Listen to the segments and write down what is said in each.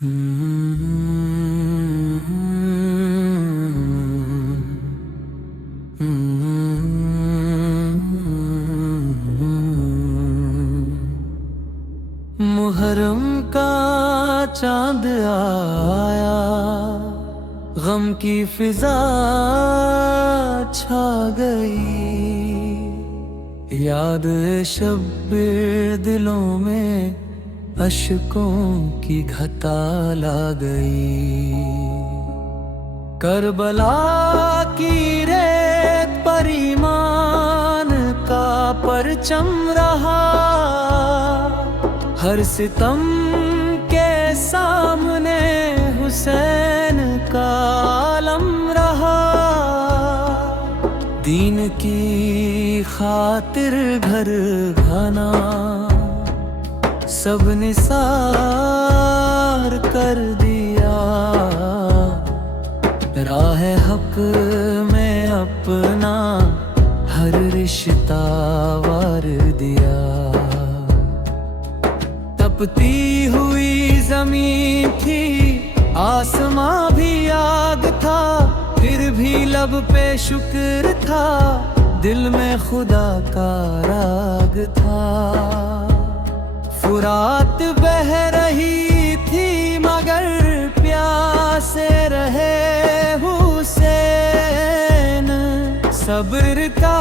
محرم کا چاند آیا، غم کی فضا چھا گئی، یاد شبیر دلوں میں اشکوں کی گھٹا لا گئی۔ کربلا کی ریت پر ایمان کا پرچم رہا، ہر ستم کے سامنے حسین کا عالم رہا۔ دین کی خاطر گھر گھنا سب نثار کر دیا، راہ حق میں اپنا ہر رشتہ وار دیا۔ تپتی ہوئی زمین تھی، آسماں بھی آگ تھا، پھر بھی لب پہ شکر تھا، دل میں خدا کا راگ تھا۔ فرات بہہ رہی تھی مگر پیاسے رہے حسین، صبر کا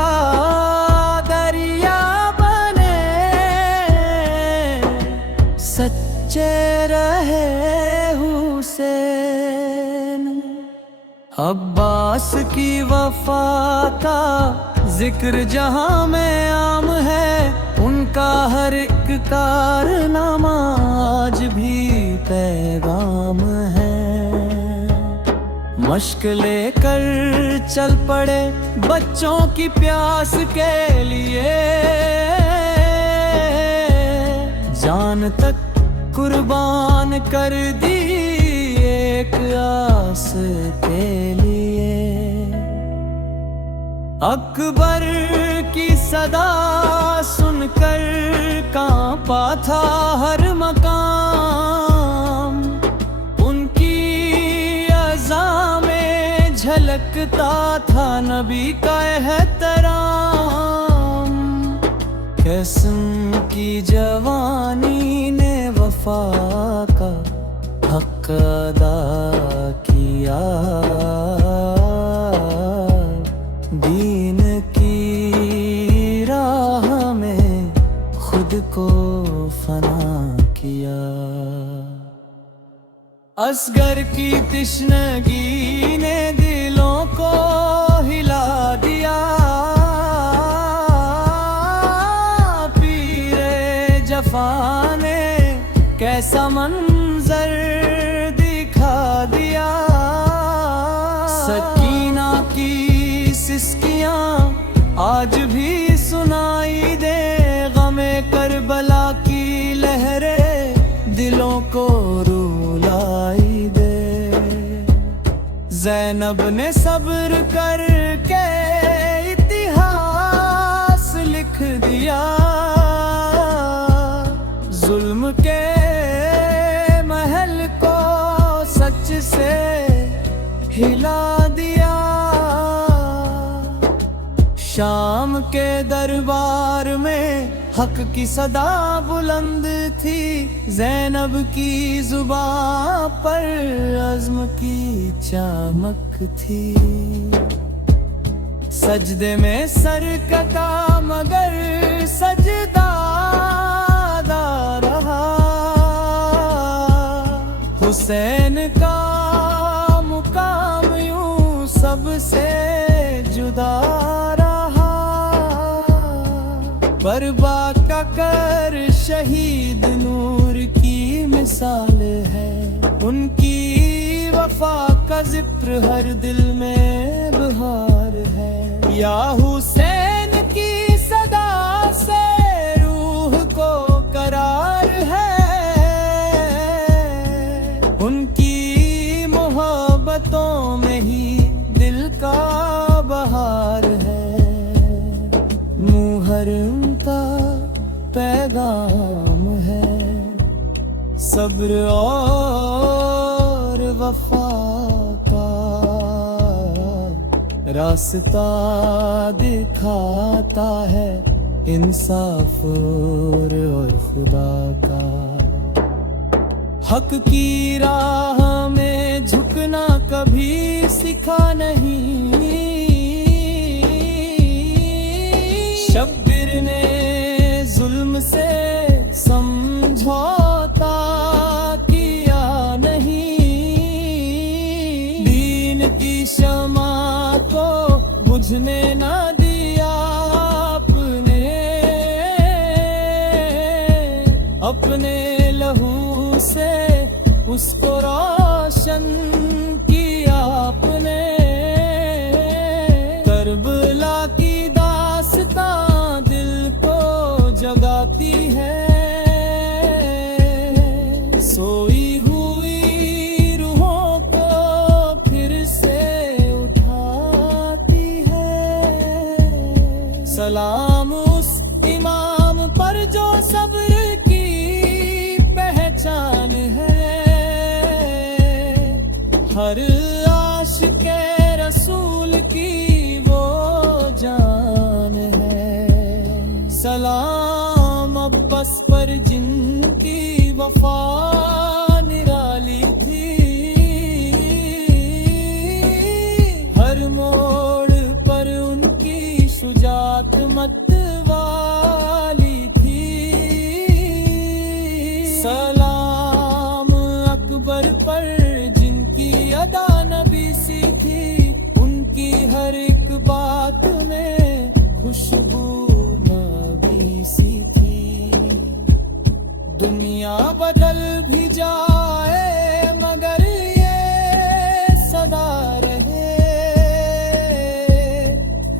دریا بنے سچے رہے حسین۔ عباس کی وفا کا ذکر جہاں میں عام ہے، ان کا ہر ایک کارنامہ آج بھی پیغام ہے۔ مشق لے کر چل پڑے بچوں کی پیاس کے لیے، جان تک قربان کر دی ایک آس کے لیے۔ اکبر کی صدا سن کر کانپا تھا ہر مقام، ان کی اذان میں جھلکتا تھا نبی کا احترام۔ قسم کی جوانی نے وفا کا حق ادا کیا، دین کی راہ میں خود کو فنا کیا۔ اصغر کی تشنگی نے دلوں کو ہلا دیا، پیر جفا نے کیسا منظر دکھا دیا۔ سکینہ کی سسکیاں آج بھی سنائی دے، غم کربلا کی لہریں دلوں کو رلائی دے۔ زینب نے صبر کر کے اتہاس لکھ دیا، ظلم کے محل کو سچ سے ہلا دیا۔ شام کے دربار میں حق کی صدا بلند تھی، زینب کی زبان پر عزم کی چمک تھی۔ سجدے میں سر کتا مگر سجدہ دار رہا، حسین کا مقام یوں سب سے جدا رہا۔ بربا کا کر شہید نور کی مثال ہے، ان کی وفا کا ذکر ہر دل میں بہار ہے۔ یا حسین کی صدا سے روح کو قرار ہے، ان کی محبتوں میں ہی دل کا بہار ہے۔ محرم کا پیغام ہے، صبر اور وفا کا راستہ دکھاتا ہے انصاف اور خدا کا۔ حق کی راہ میں جھکنا کبھی سکھا نہیں، شبیر نے ظلم سے سمجھوتا کیا نہیں، دین کی شمع کو بجھنے نہ دیا، اپنے لہو سے اس کو روشن کیا آپ نے۔ کربلا کی داستان دل کو جگاتی ہے، سوئی ہوئی روحوں کو پھر سے اٹھاتی ہے۔ سلام اس امام پر جو صبر کی پہچان ہے، ہر عاشق رسول کی وہ جان ہے۔ سلام عباس پر جن کی وفا نرالی تھی، ہر موڑ پر ان کی شجاعت متوالی تھی۔ سلام اکبر پر جن کی ادا نبی سی تھی، ان کی ہر ایک بات میں خوشبو نبی سی تھی۔ دنیا بدل بھی جائے مگر یہ صدا رہے،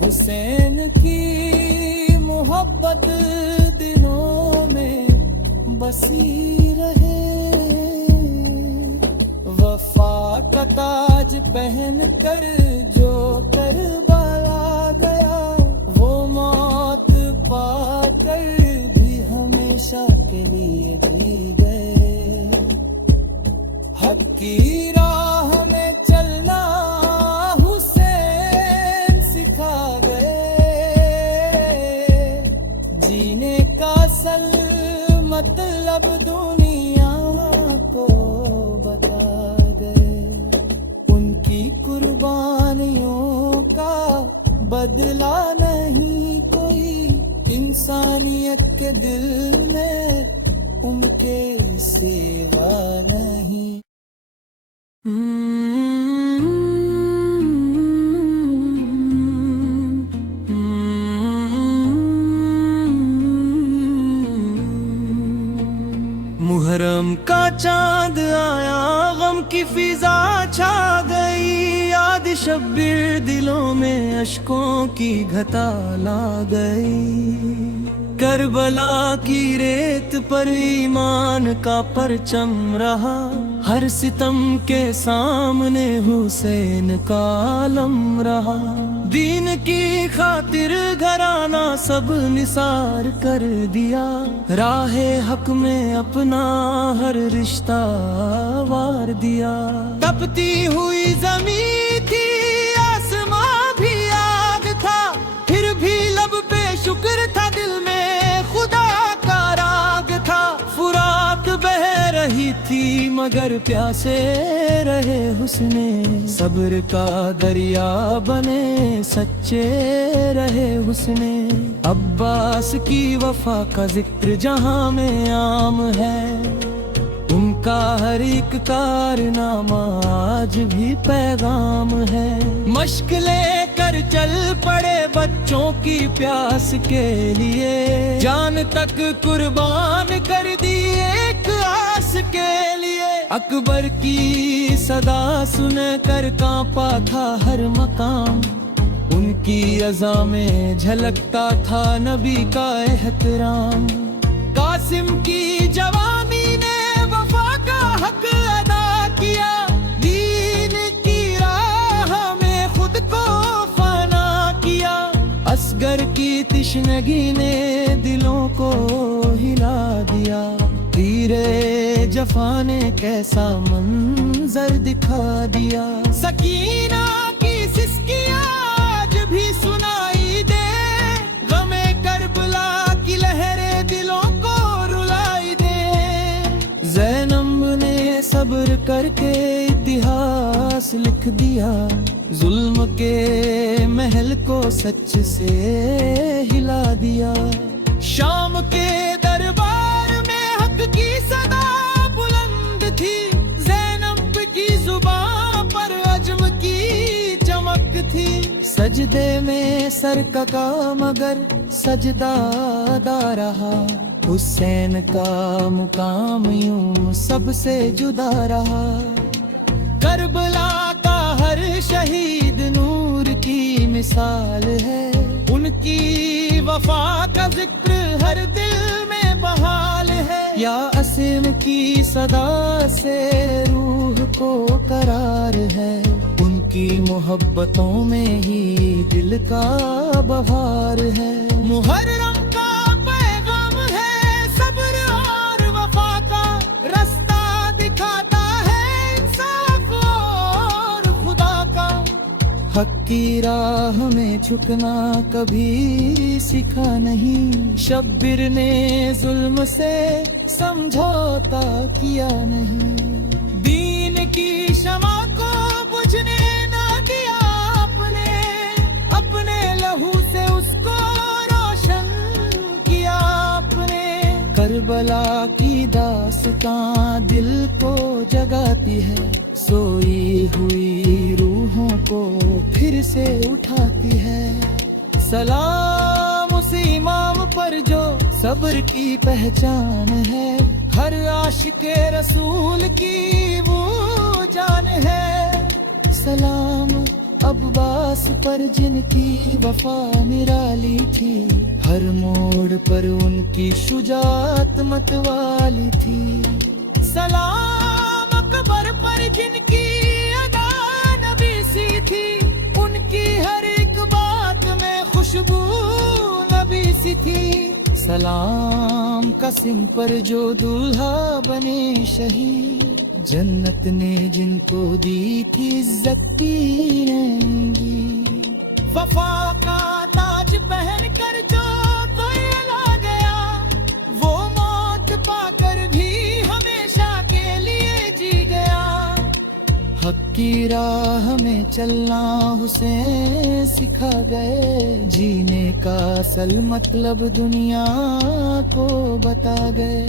حسین کی محبت دنوں میں بسی رہے۔ وفا کا تاج پہن کر جو کربلا گیا، وہ موت پا کر بھی ہمیشہ کے لیے جی گئے۔ حق کی راہ میں چلنا حسین سکھا گئے، جینے کا اصل مطلب دنیا کو بتا گئے۔ ان کی قربانیوں کا بدلہ نہیں کوئی، انسانیت کے دل میں ان کے سوا نہیں۔ محرم کا چاند آیا، غم کی فضا چھا گئی، یاد شبیر دلوں میں اشکوں کی گھٹا لا گئی۔ کربلا کی ریت پر ایمان کا پرچم رہا، ہر ستم کے سامنے حسین کا علم رہا۔ دین کی خاطر گھرانہ سب نثار کر دیا، راہ حق میں اپنا ہر رشتہ وار دیا۔ تپتی ہوئی زمین تھی، آسماں بھی آگ تھا، پھر بھی لب پہ شکر تھا، دل میں خدا کا راگ تھا۔ فرات بہ رہی تھی مگر پیاسے رہے حسن، صبر کا دریا بنے سچے رہے حسن۔ عباس کی وفا کا ذکر جہاں میں عام ہے، ان کا ہر ایک کارنامہ آج بھی پیغام ہے۔ مشق لے کر چل پڑے بچوں کی پیاس کے لیے، جان تک قربان کر دی ایک آس کے لیے۔ اکبر کی صدا سن کر کانپا تھا ہر مقام، ان کی اذا میں جھلکتا تھا نبی کا احترام۔ قاسم کی جوانی نے وفا کا حق ادا کیا، دین کی راہ میں خود کو فنا کیا۔ اصغر کی تشنگی نے دلوں کو ہلا دیا، تیرے جفا نے کیسا من منظر دکھا دیا. سکینہ کی سسکیاں آج بھی سنائی دے, غم کربلا کی لہریں دلوں کو رلائی دے. زینب نے صبر کر کے اتہاس لکھ دیا, ظلم کے محل کو سچ سے ہلا دیا. شام کے دربار میں حق کی صدا بلند تھی, زینب کی زبان پر عجم کی چمک تھی. سجدے میں سر ککا مگر سجدہ ادا رہا, حسین کا مقام یوں سب سے جدا رہا. کربلا کا ہر شہید نور کی مثال ہے, ان کی وفا کا ذکر ہر دل میں بحال ہے. یا اسم کی صدا سے روح کو قرار ہے, ان کی محبتوں میں ہی دل کا بہار ہے. محرم کا پیغام ہے صبر اور وفا کا, رستہ دکھاتا ہے انصاف اور خدا کا. حق کی راہ میں جھکنا کبھی سیکھا نہیں, شبیر نے ظلم سے سمجھوتا کیا نہیں. دین کی شمع کو بجھنے نہ دیا آپ نے, اپنے لہو سے اس کو روشن کیا آپ نے. کربلا کی داستان دل کو جگاتی ہے, سوئی ہوئی روحوں کو پھر سے اٹھاتی ہے. سلام اس امام پر جو صبر کی پہچان ہے, ہر عاشق رسول کی وہ جان ہے. سلام عباس پر جن کی وفا نرالی تھی, ہر موڑ پر ان کی شجاعت متوالی تھی. سلام اکبر پر جن کی ادا نبی سی تھی, ان کی ہر ایک بات میں خوشبو نبی سی تھی. سلام قاسم پر جو دلہا بنے شہید, جنت نے جن کو دی تھی عزت گی. وفا کا تاج پہن کر جو کوئی لا گیا, وہ موت پا کر بھی ہمیشہ کے لیے جی گیا. حق کی راہ میں چلنا حسین سکھا گئے, جینے کا اصل مطلب دنیا کو بتا گئے.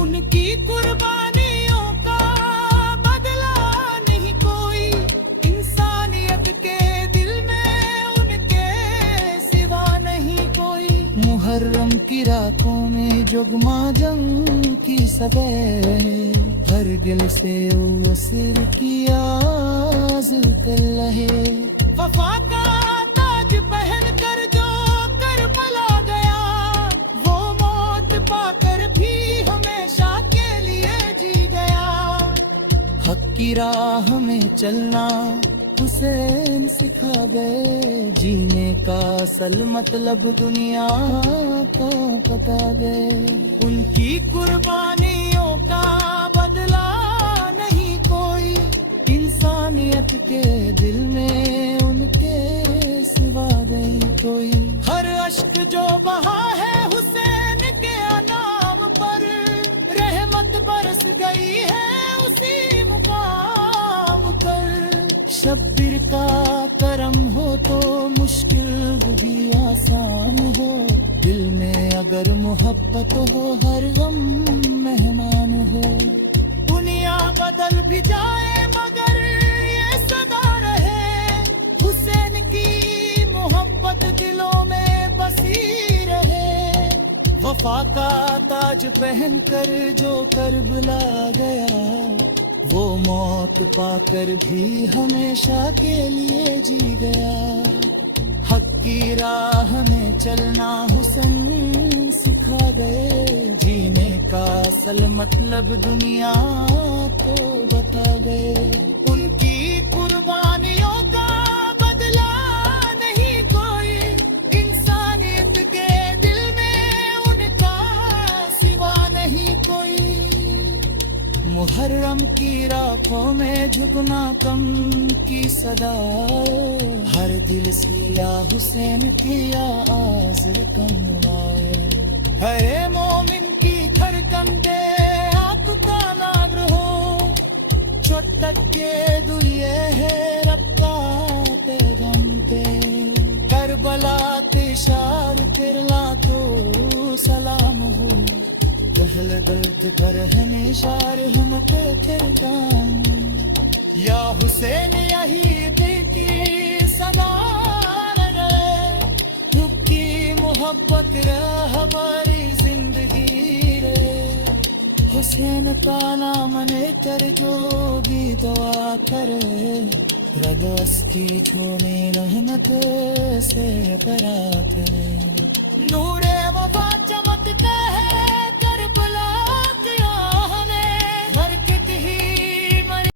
ان کی قربانیوں کا بدلہ نہیں کوئی, انسانیت کے دل میں ان کے سوا نہیں کوئی. محرم کی راتوں میں جگما جنگ کی صدے, ہر دل سے اسر کی آواز کر رہے. وفا کا تاج پہن کر جو کربلا گیا, وہ موت پا کر بھی ہمیشہ کے لیے جی گیا. حق کی راہ میں چلنا حسین سکھا گئے, جینے کا اصل مطلب دنیا کو بتا گئے. ان کی قربانیوں کا بدلہ نہیں کوئی, انسانیت کے دل میں ان کے سوا نہیں کوئی. ہر اشک جو بہا ہے حسین کے نام پر, رحمت برس گئی ہے اسی مقام پر. شبیر کا کرم ہو تو مشکل بھی آسان ہو, دل میں اگر محبت ہو ہر غم مہمان ہو. دنیا بدل بھی جائے مگر یہ صدا رہے, حسین کی محبت دلوں میں بسی رہے. وفا کا تاج پہن کر جو کربلا گیا, وہ موت پا کر بھی ہمیشہ کے لیے جی گیا. حق کی راہ میں چلنا حسین سکھا گئے, جینے کا اصل مطلب دنیا کو بتا گئے. ان کی قربانیوں کا بدلہ نہیں کوئی, انسانیت کے دل میں ان کا سوا نہیں کوئی. محرم کی راہ ہاتھوں میں جھکنا کم کی صدا، ہر دل سیاہ حسین کی آواز کنائے، ہے مومن کی دھڑکن دے آپ کا نام رہو، چھٹکے دلیے ہے رب کا پیغام پہ، کربلا تشار ترلا تو سلام ہو، اہل درد پر ہمیشہ رحم پہ پھر کام، یا حسین یہی دل کی صدا رہے، حب کی محبت رہبری زندگی رہے، حسین کا نام لے کر جو بھی دعا کرے، ردوس کی چھونے رحمت سے کرا کرے، نور وفا چمکتا ہے